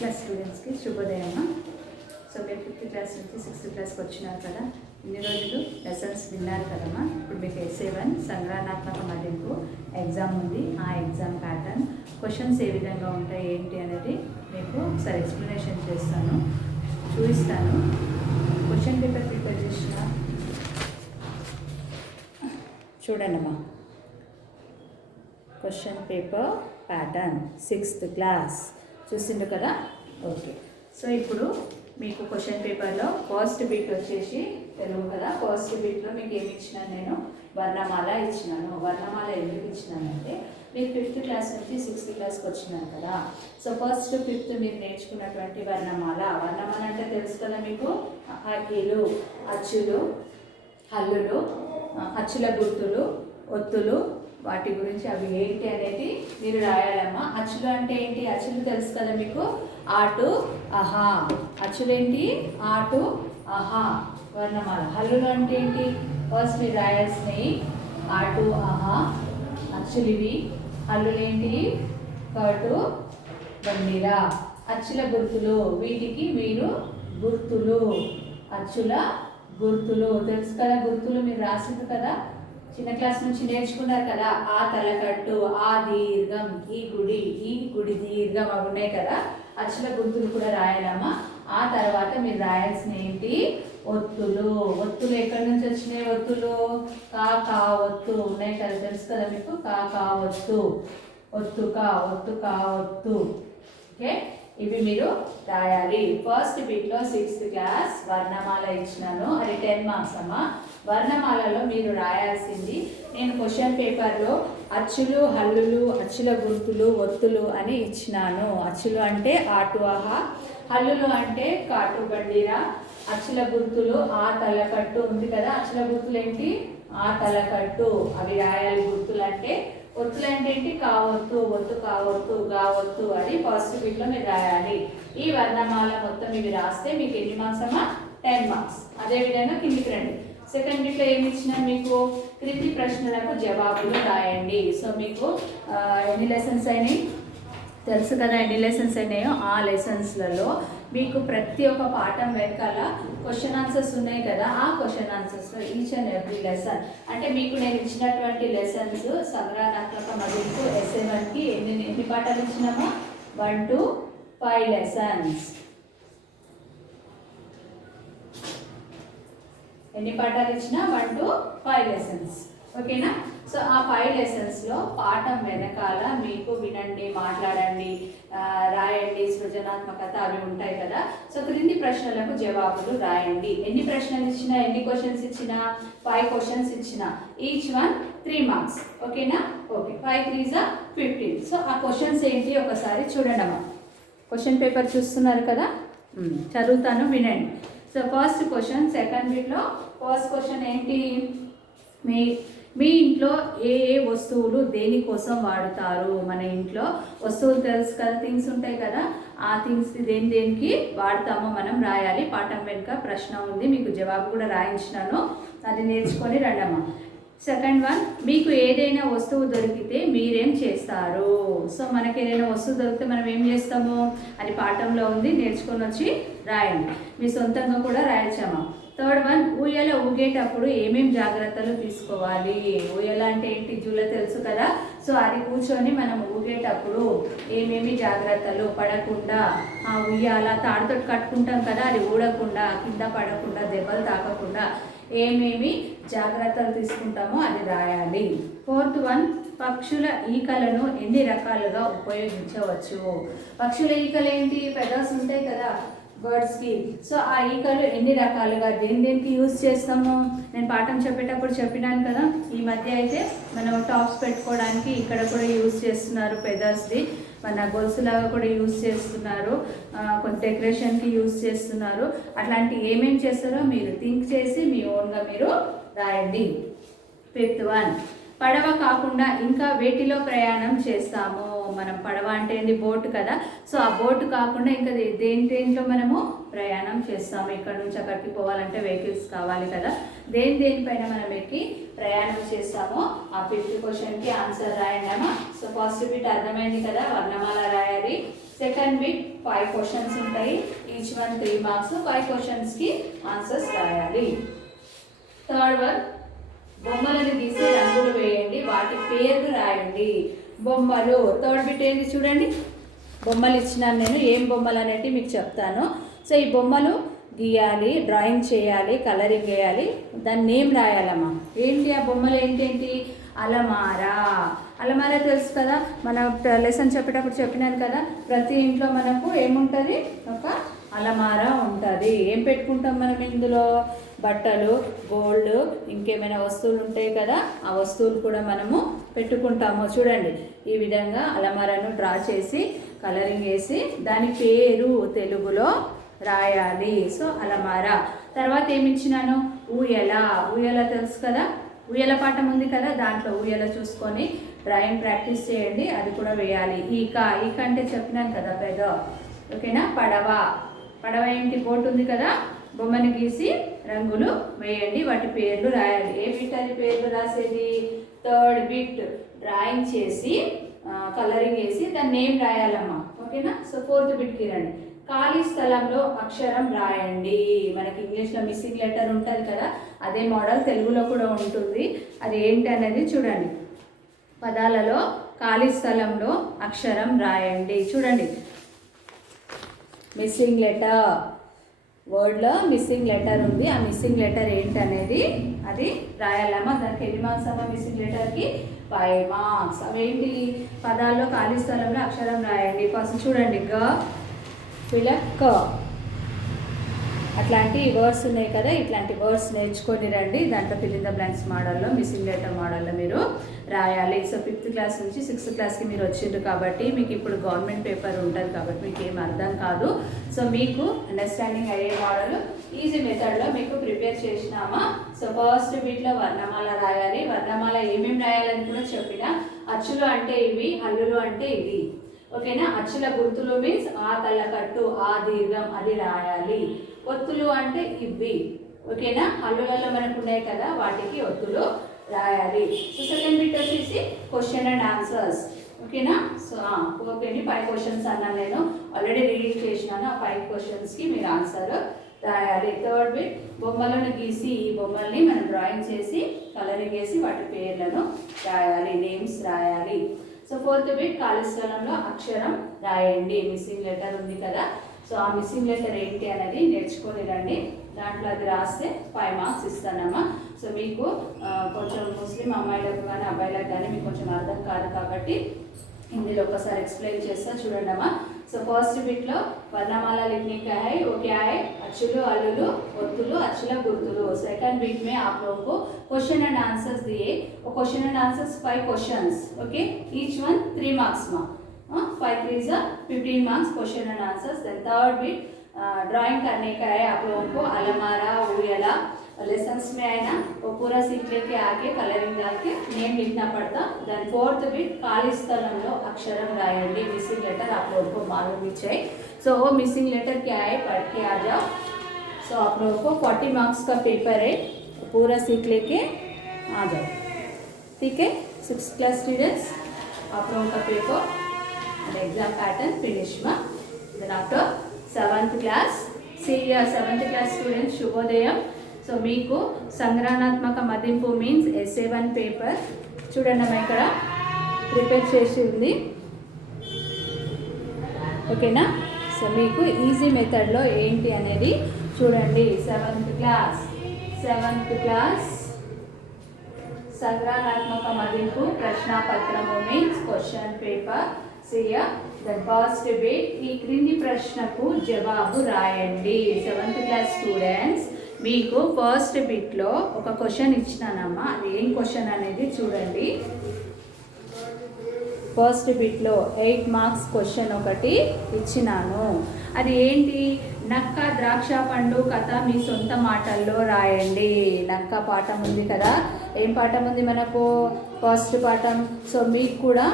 Class స్టూడెంట్స్కి శుభోదయం. So మీరు 5th క్లాస్ నుంచి 6th క్లాస్కి వచ్చినారు కదా, ఇన్ని రోజులు లెసన్స్ విన్నారు కదమ్మా. ఇప్పుడు మీకు SA1 సంగ్రహణాత్మక మదింపు ఎగ్జామ్ ఉంది. ఆ ఎగ్జామ్ ప్యాటర్న్, క్వశ్చన్స్ ఏ విధంగా ఉంటాయి ఏంటి అనేది మీకు ఒకసారి ఎక్స్ప్లెనేషన్ చేస్తాను, చూపిస్తాను. క్వశ్చన్ పేపర్ ప్రిపేర్ చేసిన చూడండమ్మా. Question paper pattern 6th class చూసిండు కదా. ఓకే, సో ఇప్పుడు మీకు క్వశ్చన్ పేపర్లో ఫస్ట్ బిట్ వచ్చేసి తెలుగు కదా. ఫస్ట్ బిట్లో మీకు ఏమి ఇచ్చినాను, నేను వర్ణమాల ఇచ్చినాను. వర్ణమాల ఎందుకు ఇచ్చినానంటే మీరు 5th క్లాస్ నుంచి 6th క్లాస్కి వచ్చినారు కదా. సో ఫస్ట్ 5th మీరు నేర్చుకున్నటువంటి వర్ణమాల. వర్ణమాల అంటే తెలుసు కదా మీకు, అకిలు, అచ్చులు, హల్లులు, అచ్చుల గుర్తులు, ఒత్తులు, వాటి గురించి అవి ఏంటి అనేది మీరు రాయాలమ్మా. అచ్చులు అంటే ఏంటి? అచ్చులు తెలుసు కదా మీకు, ఆటు, అహా. అచ్చులు ఏంటి? ఆటు, అహా వర్ణమాల. హల్లులు అంటే ఏంటి? ఫస్ట్ మీరు రాయాల్సినవి ఆటు, అహా అచ్చులు ఇవి. హల్లులు ఏంటి? కటు, బండిరా. అచ్చుల గుర్తులు, వీటికి మీరు గుర్తులు, అచ్చుల గుర్తులు తెలుసు కదా. గుర్తులు మీరు రాసింది కదా, చిన్న క్లాస్ నుంచి నేర్చుకున్నారు కదా. ఆ తలకట్టు, ఆ దీర్ఘం, ఈ గుడి దీర్ఘం అవి ఉన్నాయి కదా. అచ్చుల గుర్తులు కూడా రాయాలమ్మా. ఆ తర్వాత మీరు రాయాల్సిన ఏంటి? ఒత్తులు. ఒత్తులు ఎక్కడి నుంచి వచ్చినాయి? ఒత్తులు కా ఒత్తు ఉన్నాయి కదా, తెలుసు కదా మీకు. కా ఒత్తు, ఒత్తుకా, ఒత్తుకా ఒత్తు. ఓకే, ఇవి మీరు రాయాలి. ఫస్ట్ బిట్లో 6th క్లాస్ వర్ణమాల ఇచ్చినాను, అది 10 మార్క్స్ అమ్మా. వర్ణమాలలో మీరు రాయాల్సింది, నేను క్వశ్చన్ పేపర్లో అచ్చులు, హల్లులు, అచ్చుల గుర్తులు, ఒత్తులు అని ఇచ్చినాను. అచ్చులు అంటే ఆటు, ఆహా. హల్లులు అంటే కాటు, బండిరా. అచ్చుల గుర్తులు ఆ తలకట్టు ఉంది కదా. అచ్చుల గుర్తులు ఏంటి? ఆ తలకట్టు, అవి రాయాలి. గుర్తులు అంటే, ఒత్తులు అంటే ఏంటి? కావొత్తు, ఒత్తు కావొత్తు, గావొత్తు అని ఫస్ట్ బిట్లో మీరు రాయాలి. ఈ వర్ణమాల మొత్తం ఇవి రాస్తే మీకు ఎన్ని మార్క్స్ అమ్మా? 10 మార్క్స్. అదేవిధంగా కిందికి రండి. సెకండ్ బిట్లో ఏమి ఇచ్చినా మీకు, క్రింది ప్రశ్నలకు జవాబులు రాయండి. సో మీకు ఎన్ని లెసన్స్ అయినాయి తెలుసు కదా. ఎన్ని లెసన్స్ అయినాయో ఆ లెసన్స్లలో మీకు ప్రతి ఒక్క పాఠం వెనకాల క్వశ్చన్ ఆన్సర్స్ ఉన్నాయి కదా. ఆ క్వశ్చన్ ఆన్సర్స్లో ఈచ్ అండ్ ఎవ్రీ లెసన్, అంటే మీకు నేను ఇచ్చినటువంటి లెసన్స్ సంగ్రహణాత్మక మదింపు SA1కి ఎన్ని పాఠాలు ఇచ్చినామో 1 to 5 లెసన్స్. ఎన్ని పాఠాలు ఇచ్చినా 1 to 5 లెసన్స్. ఓకేనా? సో ఆ 5 లెసన్స్లో పాఠం వెనకాల మీకు వినండి, మాట్లాడండి, రాయండి, సృజనాత్మకత అవి ఉంటాయి కదా. సో క్రింది ప్రశ్నలకు జవాబులు రాయండి. ఎన్ని ప్రశ్నలు ఇచ్చినా, ఎన్ని క్వశ్చన్స్ ఇచ్చినా, 5 క్వశ్చన్స్ ఇచ్చినా, ఈచ్ వన్ 3 మార్క్స్. ఓకేనా? Okay, 5 3s 15. సో ఆ క్వశ్చన్స్ ఏంటి ఒకసారి చూడండి అమ్మా. క్వశ్చన్ పేపర్ చూస్తున్నారు కదా, చదువుతాను వినండి. సో ఫస్ట్ క్వశ్చన్ సెకండ్ బిట్లో ఫస్ట్ క్వశ్చన్ ఏంటి? మీ ఇంట్లో ఏ వస్తువులు దేనికోసం వాడుతారు? మన ఇంట్లో వస్తువులు తెలుసు కదా, థింగ్స్ ఉంటాయి కదా. ఆ థింగ్స్ దేనికి వాడతామో మనం రాయాలి. పాఠం వెనుక ప్రశ్న ఉంది, మీకు జవాబు కూడా రాయించినాను, అది నేర్చుకొని రండమ్మా. సెకండ్ వన్, మీకు ఏదైనా వస్తువు దొరికితే మీరేం చేస్తారు? సో మనకి ఏదైనా వస్తువు దొరికితే మనం ఏం చేస్తాము అని పాఠంలో ఉంది, నేర్చుకొని వచ్చి రాయండి. మీ సొంతంగా కూడా రాయొచ్చమ్మా. థర్డ్ వన్, ఊయల ఊగేటప్పుడు ఏమేం జాగ్రత్తలు తీసుకోవాలి? ఊయల అంటే ఏంటి? జూల తెలుసు కదా. సో అది కూర్చొని మనం ఊగేటప్పుడు ఏమేమి జాగ్రత్తలు, పడకుండా, ఆ ఉయ్యాల తాడుతో కట్టుకుంటాం కదా, అది ఊడకుండా, కింద పడకుండా, దెబ్బలు తాకకుండా ఏమేమి జాగ్రత్తలు తీసుకుంటామో అది రాయాలి. ఫోర్త్ వన్, పక్షుల ఈకలను ఎన్ని రకాలుగా ఉపయోగించవచ్చు? పక్షుల ఈకలు ఏంటి? ఫెదర్స్ ఉంటాయి కదా బర్డ్స్కి. సో ఆ ఈకలు ఎన్ని రకాలుగా దేనికి యూజ్ చేస్తాము? నేను పాఠం చెప్పేటప్పుడు చెప్పినాను కదా. ఈ మధ్య అయితే మనం టాప్స్ పెట్టుకోవడానికి ఇక్కడ కూడా యూజ్ చేస్తున్నారు ఫెదర్స్ది. మన గొలుసులాగా కూడా యూజ్ చేస్తున్నారు, కొంత డెకరేషన్కి యూజ్ చేస్తున్నారు. అట్లాంటి ఏమేమి చేస్తారో మీరు థింక్ చేసి మీ ఓన్గా మీరు రాయండి. ఫిఫ్త్ వన్, పడవ కాకుండా ఇంకా వేటిలో ప్రయాణం చేస్తాము? మనం పడవ అంటే ఏంటి బోట్ కదా, సో ఆ బోట్ కాకుండా ఇంకా దేంట్లో మనము ప్రయాణం చేస్తాము. ఇక్కడ నుంచి అక్కడికి పోవాలంటే వెహికల్స్ కావాలి కదా, దేనిపైన మనం ఎక్కి ప్రయాణం చేస్తామో ఆ 5th క్వశ్చన్కి ఆన్సర్ రాయండి అమ్మా. సో ఫస్ట్ బిట్ అర్థమైంది కదా, వర్ణమాల రాయాలి. సెకండ్ బిట్ 5 క్వశ్చన్స్ ఉంటాయి, ఈచ్ వన్ 3 మార్క్స్, 5 క్వశ్చన్స్కి ఆన్సర్స్ రాయాలి. థర్డ్ వన్, బొమ్మలను గీసి రంగులు వేయండి, వాటి పేర్లు రాయండి. బొమ్మలు థర్డ్ బిట్ ఏంటి చూడండి, బొమ్మలు ఇచ్చినాను నేను, ఏం బొమ్మలు అనేవి మీకు చెప్తాను. సో ఈ బొమ్మలు గీయాలి, డ్రాయింగ్ చేయాలి, కలరింగ్ వేయాలి, దాని నేమ్ రాయాలమ్మా. ఏంటి ఆ బొమ్మలు ఏంటేంటి, అలమారా. అలమారా తెలుసు కదా, మన లెసన్ చెప్పేటప్పుడు చెప్పినాను కదా, ప్రతి ఇంట్లో మనకు ఏముంటుంది, ఒక అలమారా ఉంటుంది. ఏం పెట్టుకుంటాం మనం ఇందులో, బట్టలు, గోల్డ్, ఇంకేమైనా వస్తువులు ఉంటాయి కదా, ఆ వస్తువులు కూడా మనము పెట్టుకుంటాము. చూడండి ఈ విధంగా అలమారాను డ్రా చేసి కలరింగ్ వేసి దాని పేరు తెలుగులో రాయాలి. సో అలమారా. తర్వాత ఏమి ఇచ్చినాను, ఊయల. ఊయల తెలుసు కదా, ఊయల పాఠం ఉంది కదా, దాంట్లో ఊయల చూసుకొని డ్రాయింగ్ ప్రాక్టీస్ చేయండి, అది కూడా వేయాలి. ఈక అంటే చెప్పినాను కదా పెద్ద, ఓకేనా. పడవ. పడవ ఏంటి, బోట్ ఉంది కదా, బొమ్మను గీసి రంగులు వేయండి, వాటి పేర్లు రాయాలి. ఏ బిట్ అని పేర్లు రాసేది, థర్డ్ బిట్. డ్రాయింగ్ చేసి కలరింగ్ వేసి దాని నేమ్ రాయాలమ్మా, ఓకేనా. సో ఫోర్త్ బిట్కి రండి, ఖాళీ స్థలంలో అక్షరం రాయండి. మనకి ఇంగ్లీష్లో మిస్సింగ్ లెటర్ ఉంటుంది కదా, అదే మోడల్ తెలుగులో కూడా ఉంటుంది. అది ఏంటి అనేది చూడండి, పదాలలో ఖాళీ స్థలంలో అక్షరం రాయండి. చూడండి మిస్సింగ్ లెటర్, వర్డ్లో మిస్సింగ్ లెటర్ ఉంది, ఆ మిస్సింగ్ లెటర్ ఏంటనేది అది రాయాలమ్మా. దానికి ఎన్ని మార్క్స్ అమ్మా, మిస్సింగ్ లెటర్కి 5 మార్క్స్. అవేంటి, పదాల్లో ఖాళీ స్థలంలో అక్షరం రాయండి. ఫస్ట్ చూడండి, గ పిలక్, అట్లాంటి వర్డ్స్ ఉన్నాయి కదా, ఇట్లాంటి వర్డ్స్ నేర్చుకొని రండి. దాంట్లో ఫిల్ ఇన్ ద బ్లాంక్స్ మోడల్లో, మిస్సింగ్ లెటర్ మోడల్లో మీరు రాయాలి. సో 5th క్లాస్ నుంచి 6th క్లాస్కి మీరు వచ్చిండ్రు కాబట్టి మీకు ఇప్పుడు గవర్నమెంట్ పేపర్ ఉంటుంది కాబట్టి మీకు ఏం అర్థం కాదు. సో మీకు అండర్స్టాండింగ్ అయ్యే మోడల్ ఈజీ మెథడ్లో మీకు ప్రిపేర్ చేసినామా. సో ఫస్ట్ వీటిలో వర్ణమాల రాయాలి. వర్ణమాల ఏమేమి రాయాలని కూడా చెప్పిన, అచ్చులు అంటే ఇవి, హల్లులు అంటే ఇవి, ఓకేనా. అచ్చుల గుర్తులు మీన్స్ ఆ తల్లకట్టు, ఆ దీర్ఘం, అది రాయాలి. ఒత్తులు అంటే ఇవి, ఓకేనా. హల్లులలో మనకు ఉన్నాయి కదా, వాటికి ఒత్తులు రాయాలి. సో సెకండ్ బిట్ వచ్చేసి క్వశ్చన్ అండ్ ఆన్సర్స్, ఓకేనా. సో ఓకేండి, 5 క్వశ్చన్స్ అన్నాను నేను, ఆల్రెడీ రీడింగ్ చేసినాను. ఆ 5 క్వశ్చన్స్కి మీరు ఆన్సర్ రాయాలి. థర్డ్ బిట్, బొమ్మలను గీసి ఈ బొమ్మల్ని మనం డ్రాయింగ్ చేసి కలరింగ్ వేసి వాటి పేర్లను రాయాలి, నేమ్స్ రాయాలి. సో ఫోర్త్ బిట్, ఖాళీ స్థలంలో అక్షరం రాయండి. మిస్సింగ్ లెటర్ ఉంది కదా, సో ఆ మిస్సింగ్ లెటర్ ఏంటి అనేది నేర్చుకొని రండి. దాంట్లో అది రాస్తే 5 మార్క్స్ ఇస్తానమ్మా. సో మీకు కొంచెం ముస్లిం అమ్మాయిలకు కానీ అబ్బాయిలకు కానీ మీకు కొంచెం అర్థం కాదు కాబట్టి హిందీలో ఒకసారి ఎక్స్ప్లెయిన్ చేస్తా చూడండి అమ్మా. సో ఫస్ట్ బిట్లో వర్ణమాల लिखने का है, वो क्या है, అచ్చులు, అల్లులు, ఒత్తులు, అచ్చుల గుర్తులు. సెకండ్ బిట్ में आप लोगों को क्वेश्चन एंड आंसर्स दिए, वो question and answers 5 questions, okay, each one 3 marks में, 5 3 जा 15 marks question and answers. Then third bit drawing करने का है आप लोगों को, अलमारा, ऊयला लेसन्स में है ना, वो पूरा सीख लेके आके कलरिंग डाल के नेम लिखना पड़ता. देन फोर्थ बिट, ఖాళీ స్థలంలో అక్షరం రాయండి. मिसिंग लेटर आप लोगों को मालूम ही चाहिए. सो वो मिसिंग लेटर क्या है, पढ़ के आ जाओ. सो आप लोगों को 40 मार्क्स का पेपर है, पूरा सीख लेके आ जाओ, ठीक है. 6th क्लास स्टूडेंट्स, आप लोगों का paper and exam pattern finish ma. Then after 7th class, see 7th class students, శుభోదయం. సో మీకు సంగ్రహణాత్మక మదింపు మీన్స్ essay 1 పేపర్ చూడండి అమ్మా, ఇక్కడ ప్రిపేర్ చేసి ఉంది, ఓకేనా. సో మీకు ఈజీ మెథడ్లో ఏంటి అనేది చూడండి. 7th క్లాస్ సంగ్రహణాత్మక మదింపు ప్రశ్నపత్రము మీన్స్ క్వశ్చన్ పేపర్. సియా దెన్ ఫస్ట్ బిట్, ఈ క్రింది ప్రశ్నకు జవాబు రాయండి. 7th క్లాస్ స్టూడెంట్స్, మీకు ఫస్ట్ బిట్లో ఒక క్వశ్చన్ ఇచ్చినానమ్మా, అది ఏం క్వశ్చన్ అనేది చూడండి. ఫస్ట్ బిట్లో 8 మార్క్స్ క్వశ్చన్ ఒకటి ఇచ్చినాను. అది ఏంటి, నక్క, ద్రాక్ష పండు కథ మీ సొంత మాటల్లో రాయండి. నక్క పాఠం ఉంది కదా, ఏం పాఠం ఉంది మనకు, ఫస్ట్ పాఠం. సో మీకు కూడా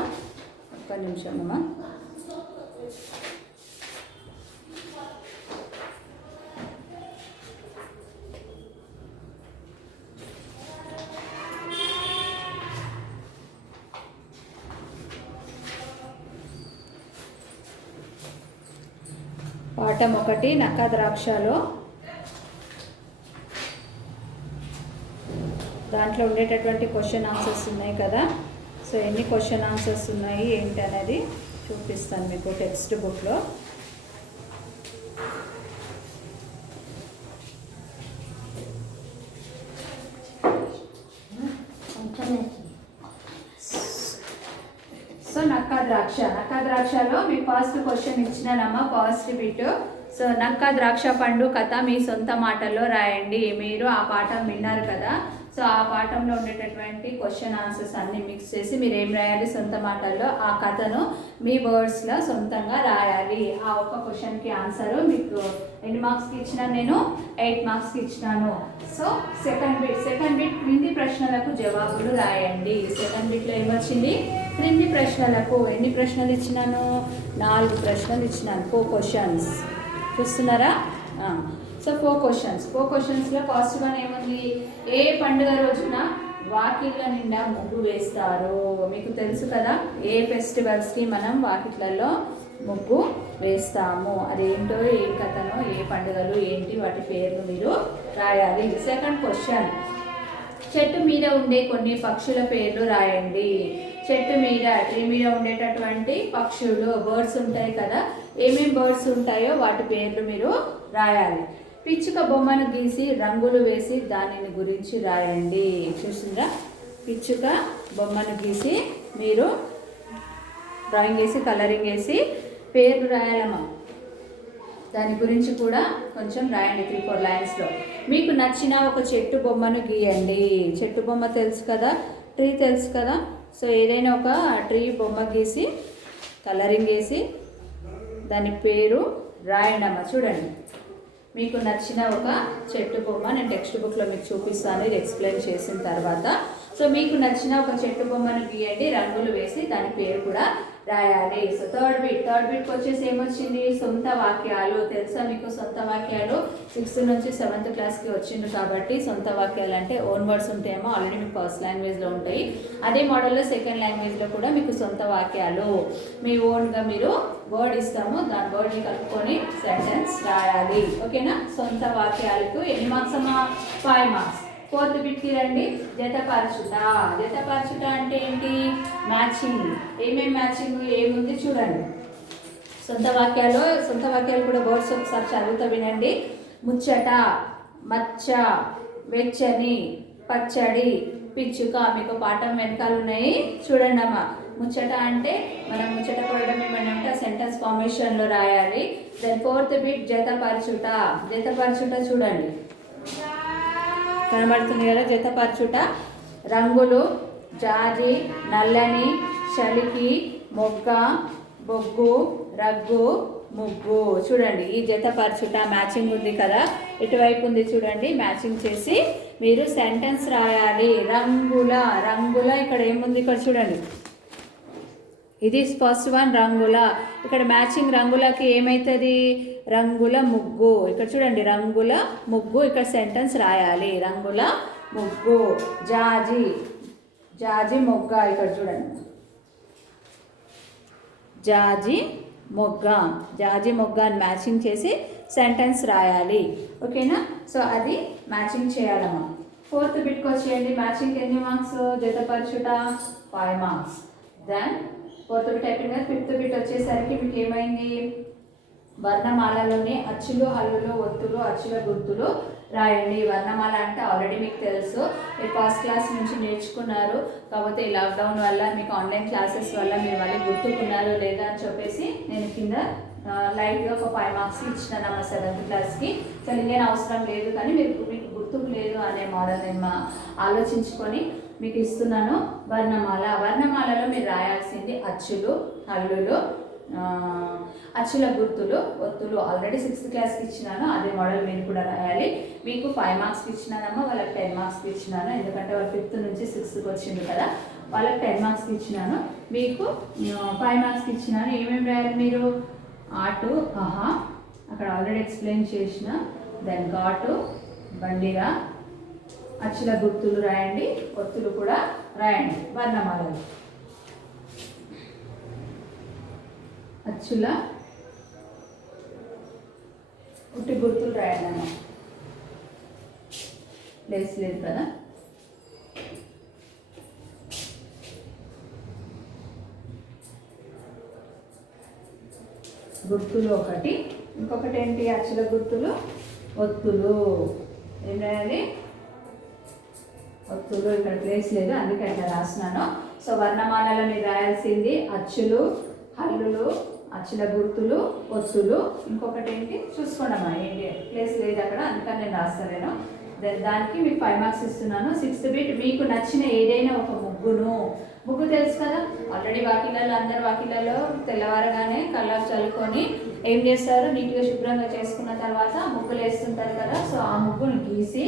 ఒక్క నిమిషం అమ్మా. పాఠం 1 నక్క ద్రాక్షలో దాంట్లో ఉండేటటువంటి క్వశ్చన్ ఆన్సర్స్ ఉన్నాయి కదా. సో ఎన్ని క్వశ్చన్ ఆన్సర్స్ ఉన్నాయి ఏంటి అనేది చూపిస్తాను మీకు టెక్స్ట్ బుక్లో. సో నక్క ద్రాక్షలో మీ ఫస్ట్ క్వశ్చన్ ఇచ్చినానమ్మా, ఫస్ట్ బిట్. సో నక్క ద్రాక్ష పండు కథ మీ సొంత మాటల్లో రాయండి. మీరు ఆ పాఠం విన్నారు కదా. సో ఆ పాఠంలో ఉండేటటువంటి క్వశ్చన్ ఆన్సర్స్ అన్నీ మిక్స్ చేసి మీరు ఏం రాయాలి, సొంత మాటల్లో ఆ కథను మీ వర్డ్స్లో సొంతంగా రాయాలి. ఆ ఒక్క క్వశ్చన్కి ఆన్సరు మీకు ఎన్ని మార్క్స్కి ఇచ్చినాను నేను? 8 మార్క్స్కి ఇచ్చినాను. సో సెకండ్ బిట్ క్రింది ప్రశ్నలకు జవాబులు రాయండి. సెకండ్ బిట్లో ఏమొచ్చింది? క్రింది ప్రశ్నలకు ఎన్ని ప్రశ్నలు ఇచ్చినాను? 4 ప్రశ్నలు ఇచ్చినాను. 4 క్వశ్చన్స్ చూస్తున్నారా? సో 4 క్వశ్చన్స్లో ఫస్ట్ వన్ ఏముంది? ఏ పండుగ రోజున వాకిళ్ళ నిండా ముగ్గు వేస్తారు? మీకు తెలుసు కదా, ఏ ఫెస్టివల్స్కి మనం వాకిట్లలో ముగ్గు వేస్తాము, అదేంటో, ఏం కథనో, ఏ పండుగలు ఏంటి, వాటి పేర్లు మీరు రాయాలి. సెకండ్ క్వశ్చన్, చెట్టు మీద ఉండే కొన్ని పక్షుల పేర్లు రాయండి. చెట్టు మీద, ట్రీ మీద ఉండేటటువంటి పక్షులు, బర్డ్స్ ఉంటాయి కదా, ఏమేమి బర్డ్స్ ఉంటాయో వాటి పేర్లు మీరు రాయాలి. పిచ్చుక బొమ్మను గీసి రంగులు వేసి దానిని గురించి రాయండి. చూసిందా? పిచ్చుక బొమ్మను గీసి మీరు డ్రాయింగ్ వేసి కలరింగ్ వేసి పేర్లు రాయాలమ్మా. దాని గురించి కూడా కొంచెం రాయండి 3-4 లైన్స్లో. మీకు నచ్చిన ఒక చెట్టు బొమ్మను గీయండి. చెట్టు బొమ్మ తెలుసు కదా, ట్రీ తెలుసు కదా. సో ఏదైనా ఒక ట్రీ బొమ్మ గీసి కలరింగ్ వేసి దాని పేరు రాయండి అమ్మ. చూడండి, మీకు నచ్చిన ఒక చెట్టు బొమ్మ నేను టెక్స్ట్ బుక్లో మీకు చూపిస్తాను ఇది ఎక్స్ప్లెయిన్ చేసిన తర్వాత. సో మీకు నచ్చిన ఒక చెట్టు బొమ్మను గీయండి, రంగులు వేసి దాని పేరు కూడా రాయాలి. సో థర్డ్ బిట్కి వచ్చేసి ఏమొచ్చింది? సొంత వాక్యాలు. తెలుసా మీకు సొంత వాక్యాలు? 6th నుంచి 7th క్లాస్కి వచ్చింది కాబట్టి సొంత వాక్యాలు అంటే ఓన్ వర్డ్స్ ఉంటాయేమో, ఆల్రెడీ మీకు ఫస్ట్ లాంగ్వేజ్లో ఉంటాయి. అదే మోడల్లో సెకండ్ లాంగ్వేజ్లో కూడా మీకు సొంత వాక్యాలు మీ ఓన్గా మీరు వర్డ్ ఇస్తాము, దాని వర్డ్ని కలుపుకొని సెంటెన్స్ రాయాలి. ఓకేనా? సొంత వాక్యాలకు ఎన్ని మార్క్స్ అమ్మా? 5 మార్క్స్. 4th బిట్కి రండి. జతపరచుట అంటే ఏంటి? మ్యాచింగ్. ఏమేమి మ్యాచింగ్ ఏముంది చూడండి. సొంత వాక్యాలు కూడా వర్డ్స్ ఒకసారి చదువుతా వినండి. ముచ్చట, మచ్చ, వెచ్చని, పచ్చడి, పిచ్చుక. మీకు పాఠం వెనకాల ఉన్నాయి చూడండి అమ్మ. ముచ్చట అంటే మనం ముచ్చట పడడం ఏమైనా ఉంటే ఆ సెంటెన్స్ ఫార్మేషన్లో రాయాలి. దెన్ 4th బిట్ జతపరచుట చూడండి, కనబడుతుంది కదా. జతపరచుట రంగులు, జాజి, నల్లని, చలికి, మొగ్గ, బొగ్గు, రగ్గు, ముగ్గు. చూడండి, ఈ జతపరచుట మ్యాచింగ్ ఉంది కదా, ఇటువైపు ఉంది చూడండి. మ్యాచింగ్ చేసి మీరు సెంటెన్స్ రాయాలి. రంగుల ఇక్కడ ఏముంది? ఇక్కడ చూడండి, ఇది ఫస్ట్ వన్ రంగుల. ఇక్కడ మ్యాచింగ్ రంగులకి ఏమవుతుంది? రంగుల ముగ్గు. ఇక్కడ చూడండి, రంగుల ముగ్గు. ఇక్కడ సెంటెన్స్ రాయాలి. రంగుల ముగ్గు. జాజి మొగ్గ. ఇక్కడ చూడండి, జాజి మొగ్గ అని మ్యాచింగ్ చేసి సెంటెన్స్ రాయాలి. ఓకేనా? సో అది మ్యాచింగ్ చేయాలమ్మా. 4th బిట్కి వచ్చేయండి. మ్యాచింగ్ ఎన్ని మార్క్స్? జతపరచుట 5 మార్క్స్. దెన్ 4th బిట్ అయిపోయింది. 5th బిట్ వచ్చేసరికి మీకు ఏమైంది? వర్ణమాలలోని అచ్చులు, హల్లులు, ఒత్తులు, అచ్చుల గుర్తులు రాయండి. వర్ణమాల అంటే ఆల్రెడీ మీకు తెలుసు, మీరు ఫస్ట్ క్లాస్ నుంచి నేర్చుకున్నారు. కాకపోతే ఈ లాక్డౌన్ వల్ల మీకు ఆన్లైన్ క్లాసెస్ వల్ల మీరు మళ్ళీ గుర్తుకున్నారు లేదా అని చెప్పేసి నేను కింద లైట్గా ఒక 5 మార్క్స్ ఇచ్చినాను అమ్మ 7th క్లాస్కి. సో ఇంకేం అవసరం లేదు, కానీ మీకు గుర్తుకు లేదు అనే మోడల్ నేను ఆలోచించుకొని మీకు ఇస్తున్నాను. వర్ణమాలలో మీరు రాయాల్సింది అచ్చులు, హల్లులు, అచ్చుల గుర్తులు, ఒత్తులు. ఆల్రెడీ 6th క్లాస్కి ఇచ్చినాను, అదే మోడల్ మీరు కూడా రాయాలి. మీకు 5 మార్క్స్కి ఇచ్చినానమ్మా, వాళ్ళకి 10 మార్క్స్కి ఇచ్చినాను, ఎందుకంటే వాళ్ళు 5th నుంచి 6th వచ్చింది కదా. వాళ్ళకి 10 మార్క్స్కి ఇచ్చినాను, మీకు 5 మార్క్స్కి ఇచ్చినాను. ఏమేమి రాయాలి మీరు? ఆటు, ఆహా, అక్కడ ఆల్రెడీ ఎక్స్ప్లెయిన్ చేసిన. దెన్ ఘాటు, బండిరా, అచ్చుల గుర్తులు రాయండి, ఒత్తులు కూడా రాయండి. వర్ణమాలలు అచ్చుల ఉట్టి గుర్తులు రాయండి అన్న. ప్లేస్ లేదు కదా. గుర్తులు ఒకటి, ఇంకొకటి ఏంటి? అచ్చుల గుర్తులు, ఒత్తులు. ఏం రాయాలి? ఒత్తులు. ఇక్కడ ప్లేస్ లేదు అందుకే అట్లా రాస్తున్నాను. సో వర్ణమాలలో మీరు రాయాల్సింది అచ్చులు, హల్లులు, అచ్చుల గుర్తులు, ఒత్తులు. ఇంకొకటి ఏంటి చూసుకోండమ్మా, ఏంటి ప్లేస్ లేదు అక్కడ అందుకని నేను రాస్తలేను. దానికి మీకు 5 మార్క్స్ ఇస్తున్నాను. 6th బిట్ మీకు నచ్చిన ఏదైనా ఒక ముగ్గు తెలుసు కదా, ఆల్రెడీ వాకిళ్ళలో అందరు వాకిళ్ళలో తెల్లవారగానే కల్లాపు చల్లుకొని ఏం చేస్తారు, నీట్గా శుభ్రంగా చేసుకున్న తర్వాత ముగ్గులు వేస్తుంటారు కదా. సో ఆ ముగ్గును గీసి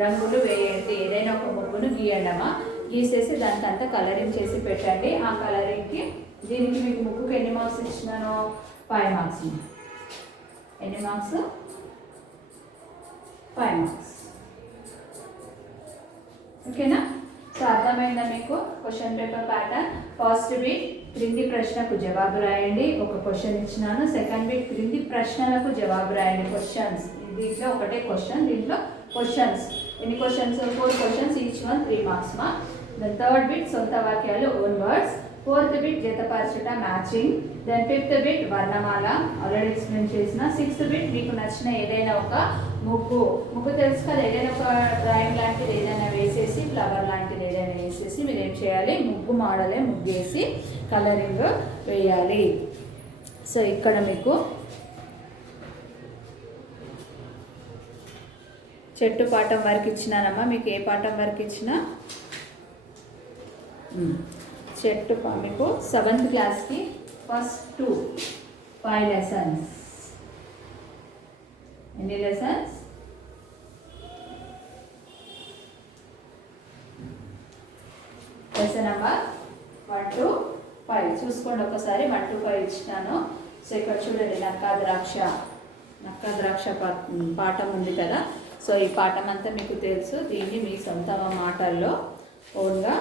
రంగులు వేయండి. ఏదైనా ఒక ముగ్గును గీయండమ్మా. గీసేసి దానికి అంతా కలరింగ్ చేసి పెట్టండి. ఆ కలరింగ్కి దీనికి మీకు ముగ్గుకి ఎన్ని మార్క్స్ ఇచ్చినాను? 5 మార్క్స్. ఎన్ని మార్క్స్? 5 మార్క్స్. ఓకేనా? సో అర్థమైందా మీకు question paper pattern? First bit క్రింది ప్రశ్నకు జవాబు రాయండి. ఒక క్వశ్చన్ ఇచ్చినాను. సెకండ్ బిట్ క్రింది ప్రశ్నలకు జవాబు రాయండి. క్వశ్చన్స్, దీంట్లో ఒకటే క్వశ్చన్, దీంట్లో క్వశ్చన్స్. ఎన్ని questions? 4 questions, each one 3 marks మా. దెన్ థర్డ్ బిట్ సొంత వాక్యాలు, ఓన్ వర్డ్స్. ఫోర్త్ బిట్ జతపరచుట, మ్యాచింగ్. దెన్ ఫిఫ్త్ బిట్ వర్ణమాల, ఆల్రెడీ ఎక్స్ప్లెయిన్ చేసిన. సిక్స్త్ బిట్ మీకు నచ్చిన ఏదైనా ఒక ముగ్గు తెలుసు కదా, ఏదైనా ఒక డ్రాయింగ్ లాంటిది ఏదైనా వేసేసి, ఫ్లవర్ లాంటిది ఏదైనా వేసేసి మీరు ఏం చేయాలి, ముగ్గు మోడలే ముగ్గేసి కలరింగ్ వేయాలి. సో ఇక్కడ మీకు చెట్టు పాఠం వరకు ఇచ్చినానమ్మా. మీకు ఏ పాఠం వరకు ఇచ్చినా చెట్టు మీకు 7th క్లాస్కి ఫస్ట్ 5 లెసన్స్. ఎన్ని లెసన్స్? లెసన్ నెంబర్ 1 to 5 చూసుకోండి ఒకసారి. 1 to 5 ఇచ్చినాను. సో ఇక్కడ చూడండి, నక్క ద్రాక్ష పాఠం ఉంది కదా. సో ఈ పాఠం అంతా మీకు తెలుసు. దీన్ని మీ సొంత మాటల్లో ఓన్గా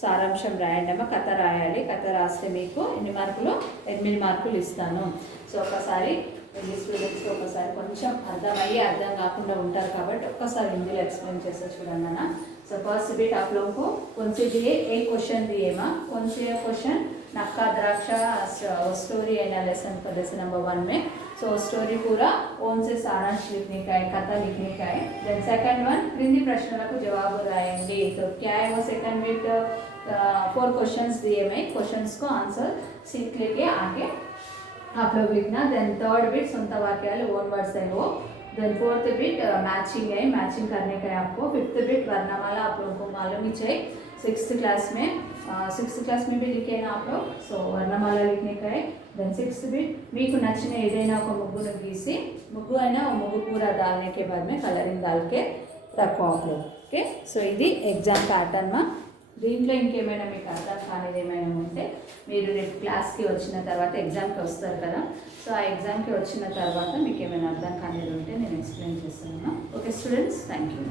సారాంశం రాయండమ్మా. కథ రాయాలి. కథ రాస్తే మీకు ఎన్ని మార్కులు? 8 మార్కులు ఇస్తాను. సో ఒకసారి స్టూడెంట్స్కి ఒకసారి కొంచెం అర్థం కాకుండా ఉంటారు కాబట్టి ఒక్కసారి హిందీలో एक्सप्लेन చేస్తా చూడండి అన్న. సో फर्स्ट बिट आप लोगों को कौन से दिए? एक क्वेश्चन दिए माँ. कौन से क्वेश्चन? नक्का द्राक्षा स्टोरी एनालिसिस का लेसन नंबर 1 में. सो स्टोरी पूरा ओन से सारांश लिखने का है, कथा लिखने का है. देन सेकंड वन क्रिंदी प्रश्नों जवाब राएंगे. तो क्या है वो सेकंड बिट? 4 क्वेश्चंस दिए मैं, क्वेश्चंस को आंसर सीख लेके आगे आप लोग लिखना. देन थर्ड बिट सुनता वाक्य ओन वर्ड्स है वो. देन फोर्थ बिट मैचिंग है, मैचिंग करने का है आपको. फिफ्थ बिट वर्णमाला आप लोगों को मालूम ही चाहिए. 6th क्लास में भी लिखे ना आप लोग. सो वर्णमाला लिखने का है. देन 6th बिट మీకు నచ్చిన ఏదైనా ఒక ముగ్గును గీసి, ముగ్గు అయినా ముగ్గు पूरा डालने के बाद में कलरिंग डाल के रखो आप लोग. ఓకే. సో ఇది ఎగ్జామ్ ప్యాటర్న్ మా. దీంట్లో ఇంకేమైనా మీకు అర్థం కానిది ఏమైనా ఉంటే మీరు రేపు క్లాస్కి వచ్చిన తర్వాత ఎగ్జామ్కి వస్తారు కదా. సో ఆ ఎగ్జామ్కి వచ్చిన తర్వాత మీకు ఏమైనా అర్థం కానిది ఉంటే నేను ఎక్స్ప్లెయిన్ చేస్తాను. Okay students, thank you.